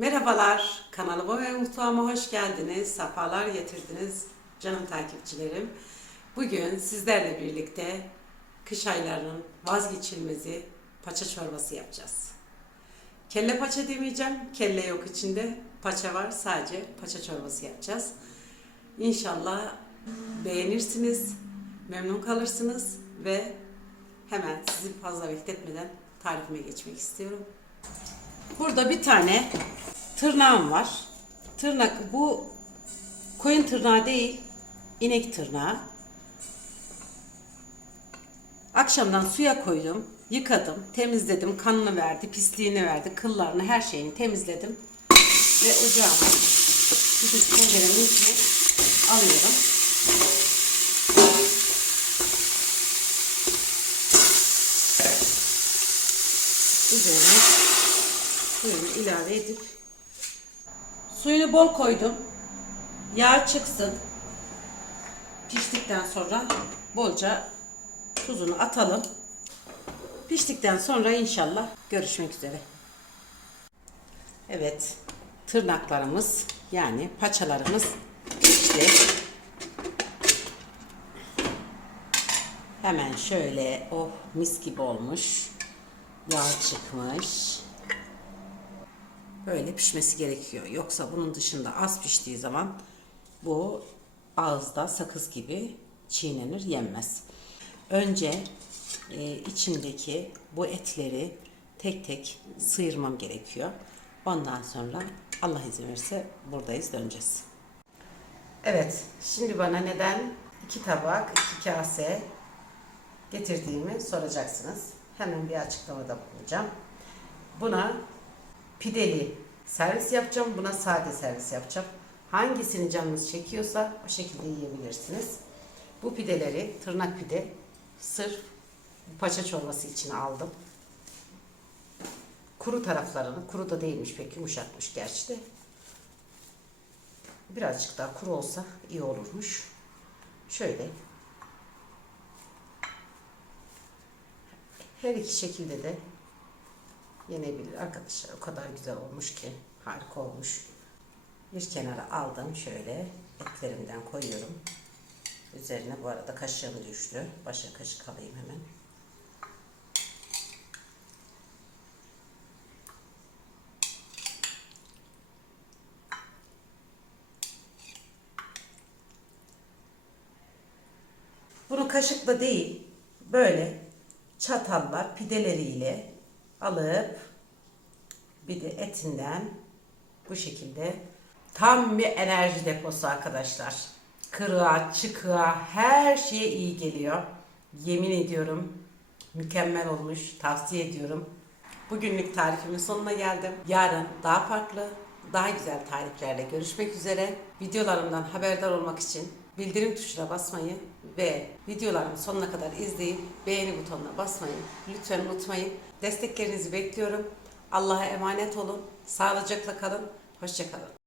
Merhabalar, kanalıma ve mutfağıma hoş geldiniz, sefalar getirdiniz canım takipçilerim. Bugün sizlerle birlikte kış aylarının vazgeçilmezi paça çorbası yapacağız. Kelle paça demeyeceğim, kelle yok içinde, paça var, sadece paça çorbası yapacağız. İnşallah beğenirsiniz, memnun kalırsınız ve hemen sizi fazla bekletmeden tarifime geçmek istiyorum. Burada bir tane tırnağım var. Tırnak bu koyun tırnağı değil, inek tırnağı. Akşamdan suya koydum, yıkadım, temizledim, kanını verdi, pisliğini verdi, kıllarını, her şeyini temizledim. Ve ocağıma bütün tencerenin içine alıyorum. Üzerine suyunu ilave edip suyunu bol koydum. Yağ çıksın. Piştikten sonra bolca tuzunu atalım. Piştikten sonra inşallah görüşmek üzere. Evet, tırnaklarımız yani paçalarımız pişti. Hemen şöyle oh mis gibi olmuş. Yağ çıkmış. Böyle pişmesi gerekiyor. Yoksa bunun dışında az piştiği zaman bu ağızda sakız gibi çiğnenir, yenmez. Önce e, içindeki bu etleri tek tek sıyırmam gerekiyor. Ondan sonra Allah izin verirse buradayız döneceğiz. Evet, şimdi bana neden iki tabak, iki kase getirdiğimi soracaksınız. Hemen bir açıklamada bulunacağım. Buna pideli servis yapacağım. Buna sade servis yapacağım. Hangisini canınız çekiyorsa o şekilde yiyebilirsiniz. Bu pideleri tırnak pide sırf paça çorbası için aldım. Kuru taraflarını, kuru da değilmiş pek yumuşatmış gerçi de. Birazcık daha kuru olsa iyi olurmuş. Şöyle her iki şekilde de yenebilir arkadaşlar. O kadar güzel olmuş ki harika olmuş. Bir kenara aldım şöyle etlerimden koyuyorum. Üzerine bu arada kaşığım düştü. Başa kaşık alayım hemen. Bunu kaşıkla değil, böyle çatallar pideleriyle alıp bir de etinden bu şekilde tam bir enerji deposu arkadaşlar. Kırığa, çıkığa her şeye iyi geliyor. Yemin ediyorum mükemmel olmuş. Tavsiye ediyorum. Bugünlük tarifimin sonuna geldim. Yarın daha farklı, daha güzel tariflerle görüşmek üzere. Videolarımdan haberdar olmak için bildirim tuşuna basmayı ve videolarımı sonuna kadar izleyip beğeni butonuna basmayı lütfen unutmayın. Desteklerinizi bekliyorum. Allah'a emanet olun. Sağlıcakla kalın. Hoşçakalın.